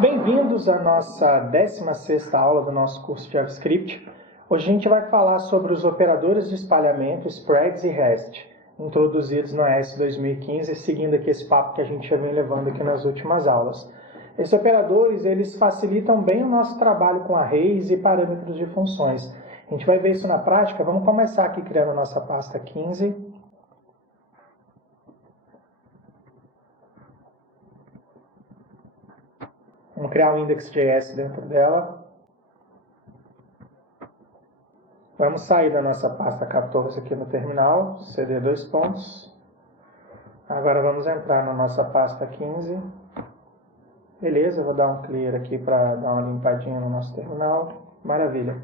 Bem-vindos à nossa 16ª aula do nosso curso de JavaScript. Hoje a gente vai falar sobre os operadores de espalhamento, spreads e rest, introduzidos no AS 2015, seguindo aqui esse papo que a gente já vem levando aqui nas últimas aulas. Esses operadores, eles facilitam bem o nosso trabalho com arrays e parâmetros de funções. A gente vai ver isso na prática. Vamos começar aqui criando a nossa pasta 15. Vamos criar um index.js dentro dela. Vamos sair da nossa pasta 14 aqui no terminal, cd dois pontos. Agora vamos entrar na nossa pasta 15. Beleza, vou dar um clear aqui para dar uma limpadinha no nosso terminal. Maravilha.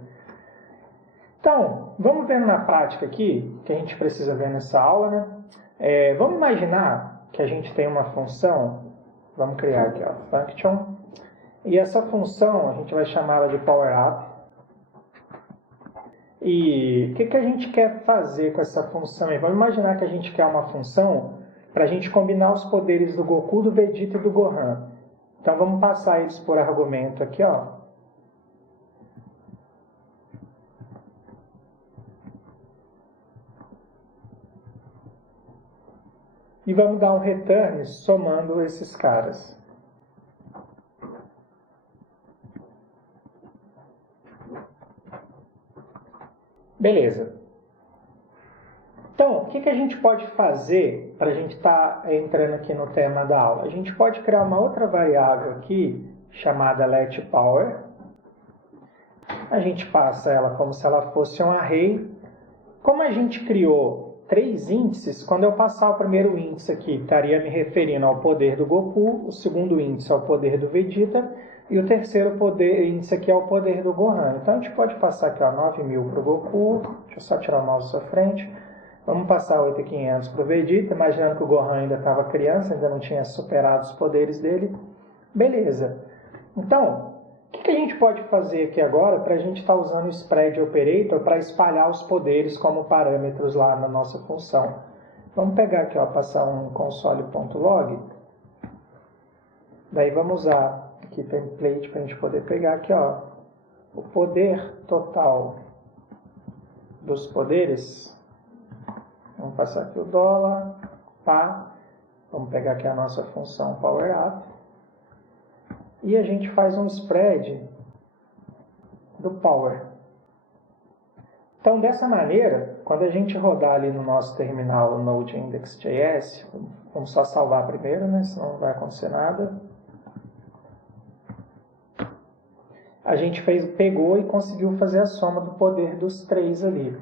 Então, vamos ver na prática aqui, que a gente precisa ver nessa aula, né? Vamos imaginar que a gente tem uma função, vamos criar aqui, ó, function. E essa função, a gente vai chamá-la de PowerUp. E o que a gente quer fazer com essa função? Vamos imaginar que a gente quer uma função para a gente combinar os poderes do Goku, do Vegeta e do Gohan. Então vamos passar eles por argumento aqui, ó. E vamos dar um return somando esses caras. Beleza. Então, o que a gente pode fazer para a gente estar entrando aqui no tema da aula? A gente pode criar uma outra variável aqui, chamada letPower. A gente passa ela como se ela fosse um array. Como a gente criou 3 índices, quando eu passar o primeiro índice aqui, estaria me referindo ao poder do Goku, o segundo índice ao poder do Vegeta, e o terceiro índice aqui é o poder do Gohan. Então a gente pode passar aqui, ó, 9.000 para o Goku. Deixa eu só tirar o mouse da sua frente. Vamos passar 8.500 para o Vegeta, imaginando que o Gohan ainda estava criança, ainda não tinha superado os poderes dele. Beleza. Então, o que a gente pode fazer aqui agora para a gente estar usando o spread operator para espalhar os poderes como parâmetros lá na nossa função? Vamos pegar aqui, ó, passar um console.log. Daí vamos usar aqui template para a gente poder pegar aqui, ó, o poder total dos poderes. Vamos passar aqui o dólar, pá. Vamos pegar aqui a nossa função PowerUp. E a gente faz um spread do power. Então, dessa maneira, quando a gente rodar ali no nosso terminal o Node index.js, vamos só salvar primeiro, né? Senão não vai acontecer nada. A gente pegou e conseguiu fazer a soma do poder dos 3 ali,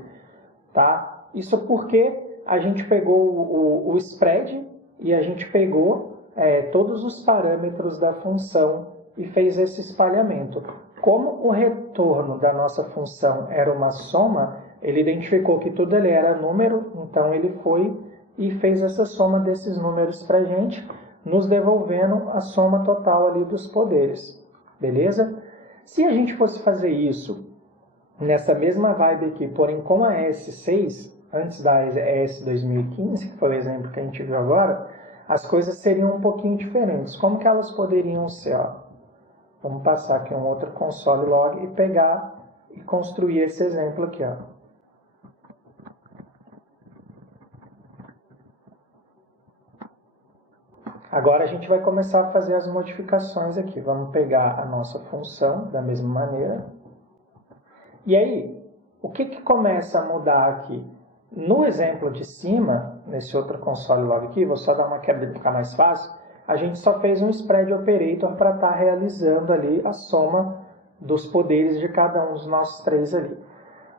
tá? Isso porque a gente pegou o spread e a gente pegou todos os parâmetros da função e fez esse espalhamento. Como o retorno da nossa função era uma soma, ele identificou que tudo ali era número, então ele foi e fez essa soma desses números para a gente, nos devolvendo a soma total ali dos poderes, beleza? Se a gente fosse fazer isso nessa mesma vibe aqui, porém com a ES6, antes da ES 2015, que foi o exemplo que a gente viu agora, as coisas seriam um pouquinho diferentes. Como que elas poderiam ser? Ó? Vamos passar aqui um outro console log e pegar e construir esse exemplo aqui. Ó. Agora a gente vai começar a fazer as modificações aqui. Vamos pegar a nossa função da mesma maneira. E aí, o que começa a mudar aqui? No exemplo de cima, nesse outro console log aqui, vou só dar uma quebra para ficar mais fácil, a gente só fez um spread operator para estar realizando ali a soma dos poderes de cada um dos nossos 3 ali.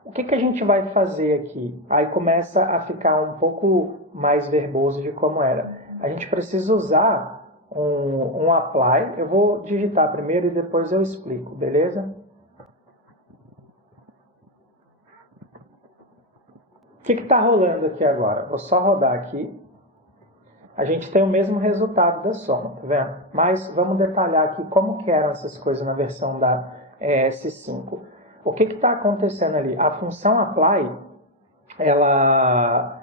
O que a gente vai fazer aqui? Aí começa a ficar um pouco mais verboso de como era. A gente precisa usar um apply. Eu vou digitar primeiro e depois eu explico, beleza? O que está rolando aqui agora? Vou só rodar aqui. A gente tem o mesmo resultado da soma, tá vendo? Mas vamos detalhar aqui como que eram essas coisas na versão da ES5. O que está acontecendo ali? A função apply, ela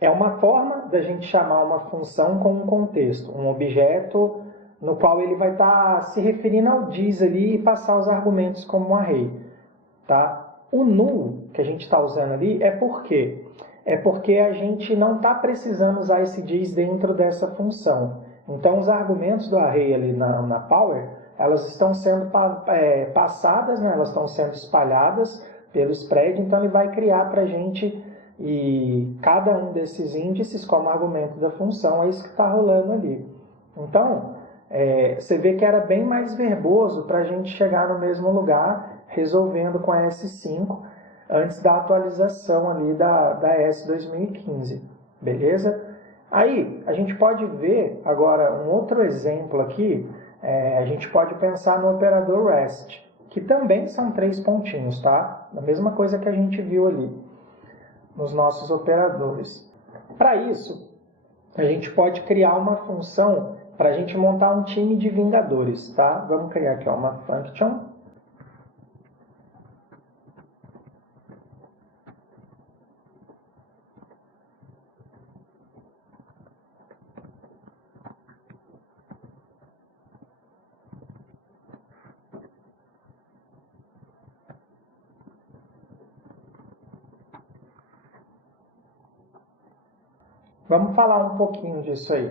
é uma forma da gente chamar uma função com um contexto, um objeto no qual ele vai estar se referindo ao dis ali e passar os argumentos como um array. Tá? O null que a gente está usando ali é por quê? É porque a gente não está precisando usar esse dis dentro dessa função. Então, os argumentos do array ali na power, elas estão sendo passadas, né? Elas estão sendo espalhadas pelo spread, então ele vai criar para a gente e cada um desses índices como argumento da função, é isso que está rolando ali. Então, você vê que era bem mais verboso para a gente chegar no mesmo lugar, resolvendo com a S5, antes da atualização ali da S 2015, beleza? Aí, a gente pode ver agora um outro exemplo aqui, a gente pode pensar no operador REST, que também são 3 pontinhos, tá? A mesma coisa que a gente viu ali nos nossos operadores. Para isso, a gente pode criar uma função para a gente montar um time de vingadores, tá? Vamos criar aqui uma function. Vamos falar um pouquinho disso aí.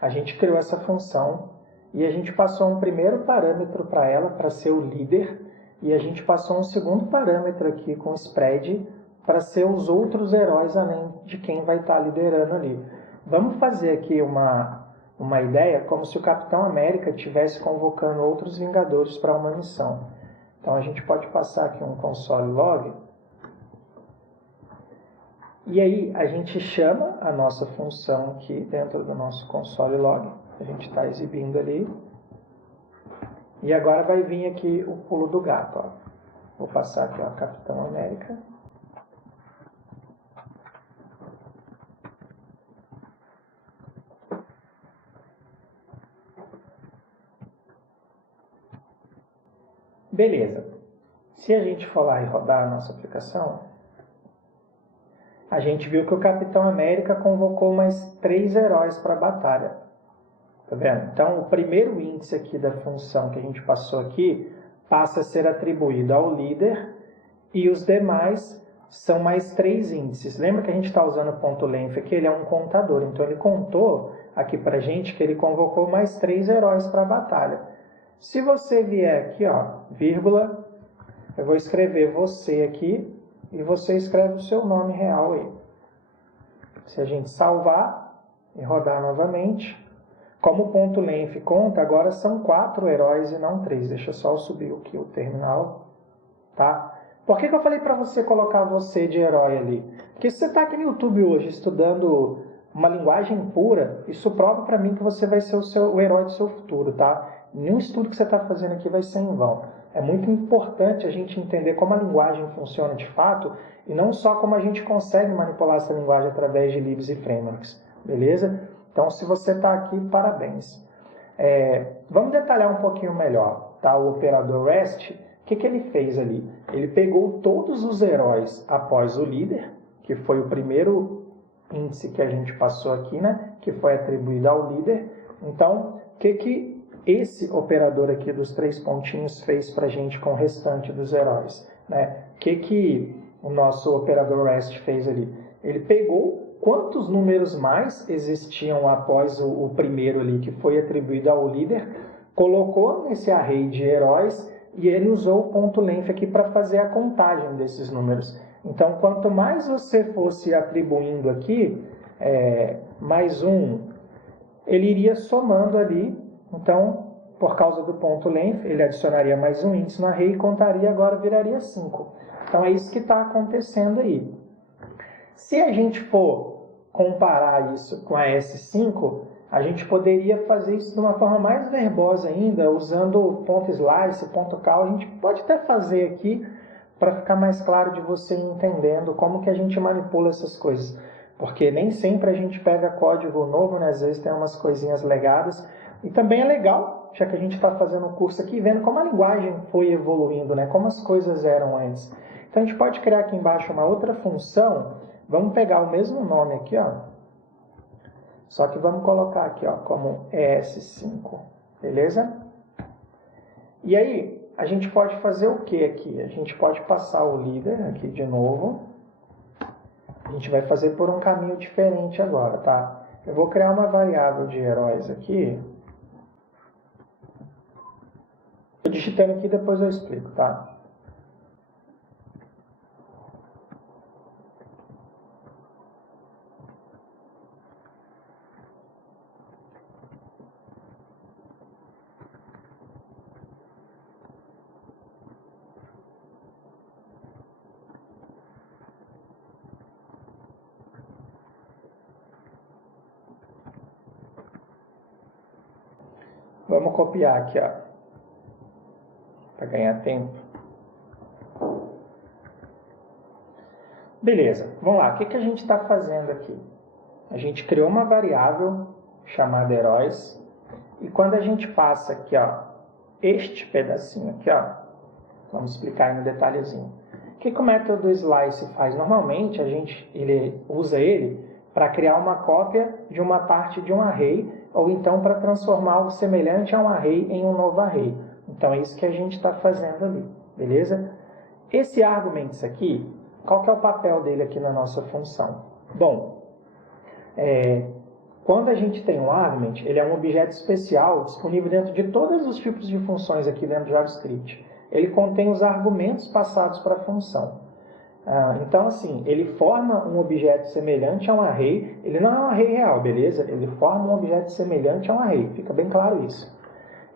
A gente criou essa função e a gente passou um primeiro parâmetro para ela, para ser o líder, e a gente passou um segundo parâmetro aqui com o spread para ser os outros heróis além de quem vai estar liderando ali. Vamos fazer aqui uma ideia como se o Capitão América estivesse convocando outros Vingadores para uma missão. Então a gente pode passar aqui um console log. E aí a gente chama a nossa função aqui dentro do nosso console log. A gente está exibindo ali. E agora vai vir aqui o pulo do gato. Ó. Vou passar aqui, ó, Capitão América. Beleza. Se a gente for lá e rodar a nossa aplicação, a gente viu que o Capitão América convocou mais 3 heróis para a batalha. Tá vendo? Então, o primeiro índice aqui da função que a gente passou aqui passa a ser atribuído ao líder e os demais são mais 3 índices. Lembra que a gente está usando o ponto length aqui? Ele é um contador. Então, ele contou aqui para a gente que ele convocou mais 3 heróis para a batalha. Se você vier aqui, ó, vírgula, eu vou escrever você aqui, e você escreve o seu nome real aí. Se a gente salvar e rodar novamente, como o ponto length conta, agora são 4 heróis e não 3. Deixa eu só subir aqui o terminal. Tá? Por que eu falei para você colocar você de herói ali? Porque se você está aqui no YouTube hoje estudando uma linguagem pura, isso prova para mim que você vai ser o herói do seu futuro. Tá? Nenhum estudo que você está fazendo aqui vai ser em vão. É muito importante a gente entender como a linguagem funciona de fato e não só como a gente consegue manipular essa linguagem através de libs e frameworks, beleza? Então, se você está aqui, parabéns. Vamos detalhar um pouquinho melhor, tá? O operador REST, o que ele fez ali? Ele pegou todos os heróis após o líder, que foi o primeiro índice que a gente passou aqui, né? Que foi atribuído ao líder. Então, o que esse operador aqui dos 3 pontinhos fez para a gente com o restante dos heróis? Né? O que o nosso operador REST fez ali? Ele pegou quantos números mais existiam após o primeiro ali, que foi atribuído ao líder, colocou nesse array de heróis e ele usou o ponto length aqui para fazer a contagem desses números. Então, quanto mais você fosse atribuindo aqui, mais um, ele iria somando ali. Então, por causa do ponto length, ele adicionaria mais um índice no array e contaria, agora viraria 5. Então, é isso que está acontecendo aí. Se a gente for comparar isso com a S5, a gente poderia fazer isso de uma forma mais verbosa ainda, usando ponto slice, ponto cal. A gente pode até fazer aqui para ficar mais claro de você entendendo como que a gente manipula essas coisas. Porque nem sempre a gente pega código novo, né? Às vezes tem umas coisinhas legadas. E também é legal, já que a gente está fazendo um curso aqui, vendo como a linguagem foi evoluindo, né? Como as coisas eram antes. Então a gente pode criar aqui embaixo uma outra função. Vamos pegar o mesmo nome aqui, ó. Só que vamos colocar aqui, ó, como ES5. beleza? E aí, a gente pode fazer o que aqui? A gente pode passar o líder aqui de novo. A gente vai fazer por um caminho diferente agora, tá? Eu vou criar uma variável de heróis aqui. Estou digitando aqui, depois eu explico, tá? Vamos copiar aqui, ó, para ganhar tempo. Beleza, vamos lá. O que a gente está fazendo aqui? A gente criou uma variável chamada heróis. E quando a gente passa aqui, ó, este pedacinho aqui, ó, vamos explicar aí no detalhezinho. O que o método do slice faz? Normalmente, ele usa ele para criar uma cópia de uma parte de um array, ou então para transformar algo semelhante a um array em um novo array. Então, é isso que a gente está fazendo ali, beleza? Esse arguments aqui, qual que é o papel dele aqui na nossa função? Bom, quando a gente tem um argument, ele é um objeto especial disponível dentro de todos os tipos de funções aqui dentro do JavaScript. Ele contém os argumentos passados para a função. Então, assim, ele forma um objeto semelhante a um array. Ele não é um array real, beleza? Ele forma um objeto semelhante a um array. Fica bem claro isso.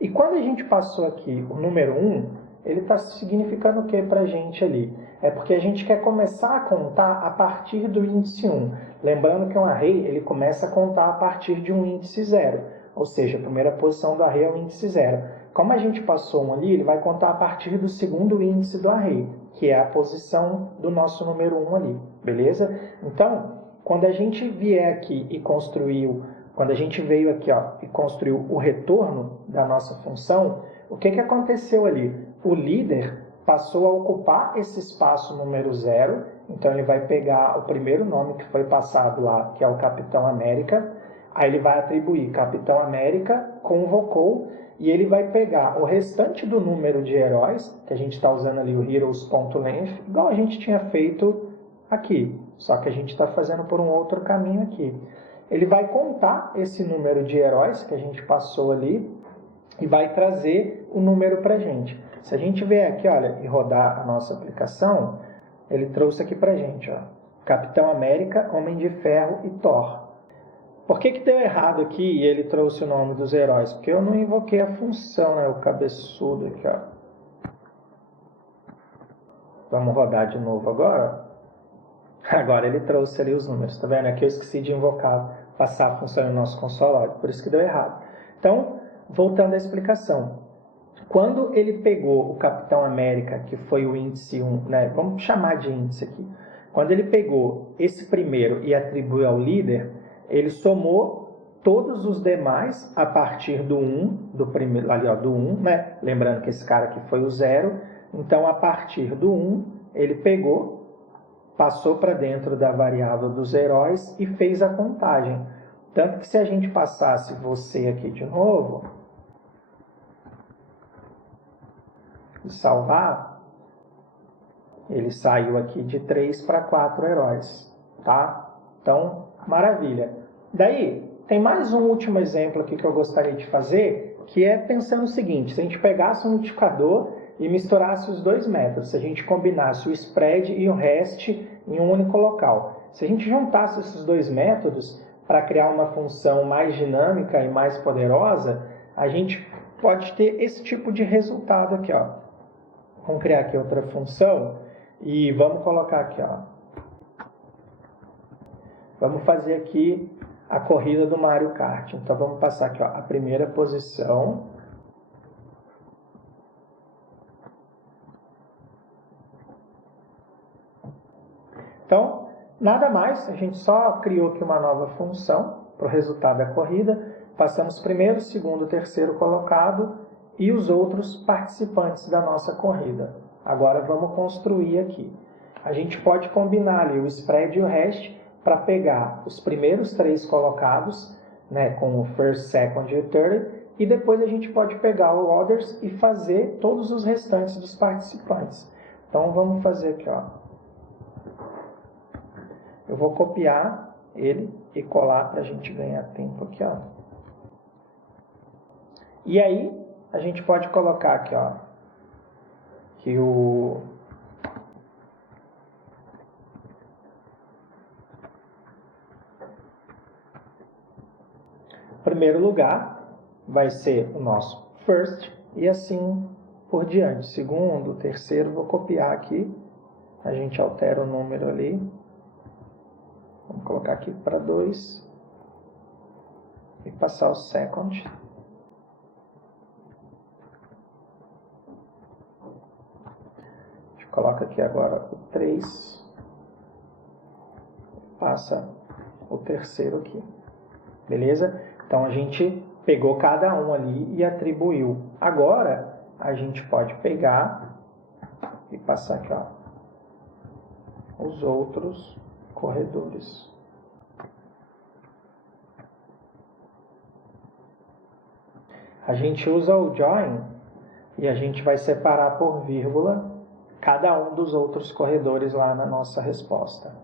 E quando a gente passou aqui o número 1, ele está significando o que para a gente ali? É porque a gente quer começar a contar a partir do índice 1. Lembrando que um array ele começa a contar a partir de um índice 0. Ou seja, a primeira posição do array é o índice 0. Como a gente passou um ali, ele vai contar a partir do segundo índice do array, que é a posição do nosso número 1 ali, beleza? Então, quando a gente vier aqui e quando a gente veio aqui, ó, e construiu o retorno da nossa função, o que aconteceu ali? O líder passou a ocupar esse espaço número 0, então ele vai pegar o primeiro nome que foi passado lá, que é o Capitão América, aí ele vai atribuir Capitão América, convocou, e ele vai pegar o restante do número de heróis, que a gente está usando ali o heroes.length, igual a gente tinha feito aqui, só que a gente está fazendo por um outro caminho aqui. Ele vai contar esse número de heróis que a gente passou ali e vai trazer o número para a gente. Se a gente vier aqui, olha, e rodar a nossa aplicação, ele trouxe aqui para a gente, ó, Capitão América, Homem de Ferro e Thor. Por que deu errado aqui e ele trouxe o nome dos heróis? Porque eu não invoquei a função, né? O cabeçudo aqui, ó. Vamos rodar de novo agora. Agora ele trouxe ali os números, tá vendo? Aqui eu esqueci de invocar, passar a função no nosso console, por isso que deu errado. Então, voltando à explicação. Quando ele pegou o Capitão América, que foi o índice 1, né? Vamos chamar de índice aqui. Quando ele pegou esse primeiro e atribuiu ao líder, ele somou todos os demais a partir do 1, do primeiro, ali, ó, do 1, né? Lembrando que esse cara aqui foi o 0. Então, a partir do 1, ele pegou, passou para dentro da variável dos heróis e fez a contagem. Tanto que se a gente passasse você aqui de novo e salvar, ele saiu aqui de 3 para 4 heróis, tá? Então, maravilha. Daí, tem mais um último exemplo aqui que eu gostaria de fazer, que é pensando o seguinte: se a gente pegasse um multiplicador e misturasse os dois métodos, se a gente combinasse o spread e o rest em um único local. Se a gente juntasse esses dois métodos para criar uma função mais dinâmica e mais poderosa, a gente pode ter esse tipo de resultado aqui, ó. Vamos criar aqui outra função e vamos colocar aqui, ó. Vamos fazer aqui a corrida do Mario Kart. Então, vamos passar aqui, ó, a primeira posição. Então, nada mais, a gente só criou aqui uma nova função para o resultado da corrida. Passamos primeiro, segundo, terceiro colocado e os outros participantes da nossa corrida. Agora, vamos construir aqui. A gente pode combinar ali o spread e o rest para pegar os primeiros 3 colocados, né, com o first, second e o third, e depois a gente pode pegar o others e fazer todos os restantes dos participantes. Então vamos fazer aqui, ó. Eu vou copiar ele e colar para a gente ganhar tempo aqui, ó. E aí a gente pode colocar aqui, ó, que o primeiro lugar vai ser o nosso first e assim por diante. Segundo, terceiro, vou copiar aqui. A gente altera o número ali. Vamos colocar aqui para 2 e passar o second. A gente coloca aqui agora o 3. Passa o terceiro aqui. Beleza? Então, a gente pegou cada um ali e atribuiu. Agora, a gente pode pegar e passar aqui, ó, os outros corredores. A gente usa o join e a gente vai separar por vírgula cada um dos outros corredores lá na nossa resposta.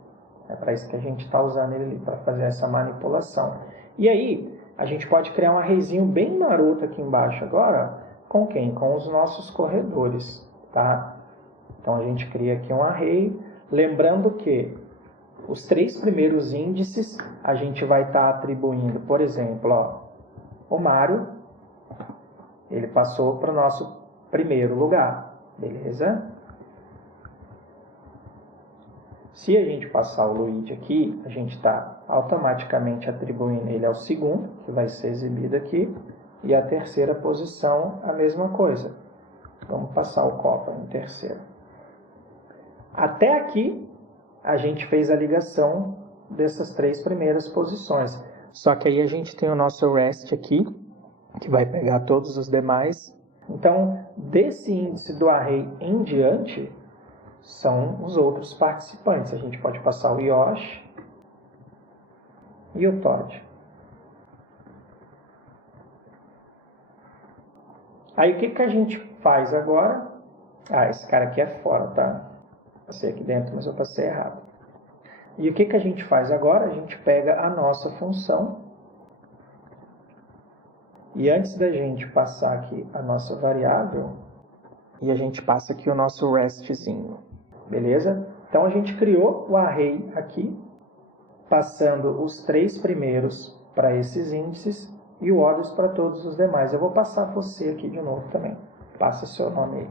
É para isso que a gente está usando ele para fazer essa manipulação. E aí, a gente pode criar um arrayzinho bem maroto aqui embaixo agora. Com quem? Com os nossos corredores, tá? Então, a gente cria aqui um array. Lembrando que os 3 primeiros índices a gente vai estar atribuindo. Por exemplo, ó, o Mário, ele passou para o nosso primeiro lugar. Beleza? Se a gente passar o Luigi aqui, a gente está automaticamente atribuindo ele ao segundo, que vai ser exibido aqui, e a terceira posição, a mesma coisa. Vamos passar o Copa em terceiro. Até aqui, a gente fez a ligação dessas 3 primeiras posições. Só que aí a gente tem o nosso rest aqui, que vai pegar todos os demais. Então, desse índice do array em diante, são os outros participantes. A gente pode passar o Yoshi e o Todd. Aí o que a gente faz agora? Ah, esse cara aqui é fora, tá? Passei aqui dentro, mas eu passei errado. E o que a gente faz agora? A gente pega a nossa função. E antes da gente passar aqui a nossa variável, e a gente passa aqui o nosso restzinho. Beleza? Então, a gente criou o array aqui, passando os 3 primeiros para esses índices e o others para todos os demais. Eu vou passar você aqui de novo também. Passa seu nome aí.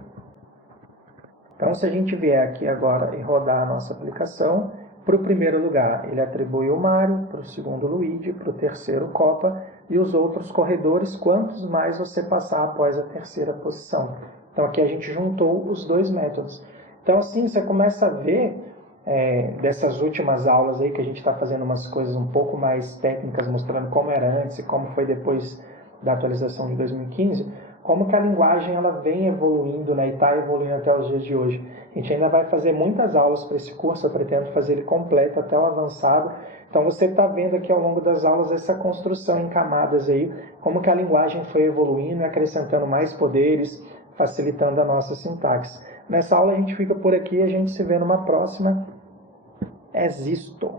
Então, se a gente vier aqui agora e rodar a nossa aplicação, para o primeiro lugar, ele atribui o Mário, para o segundo, o Luigi, para o terceiro, o Copa, e os outros corredores, quantos mais você passar após a terceira posição. Então, aqui a gente juntou os 2 métodos. Então, assim, você começa a ver, dessas últimas aulas aí, que a gente está fazendo umas coisas um pouco mais técnicas, mostrando como era antes e como foi depois da atualização de 2015, como que a linguagem ela vem evoluindo, né, e está evoluindo até os dias de hoje. A gente ainda vai fazer muitas aulas para esse curso, eu pretendo fazer ele completo até o avançado. Então, você está vendo aqui ao longo das aulas essa construção em camadas aí, como que a linguagem foi evoluindo, acrescentando mais poderes, facilitando a nossa sintaxe. Nessa aula a gente fica por aqui e a gente se vê numa próxima. É isto.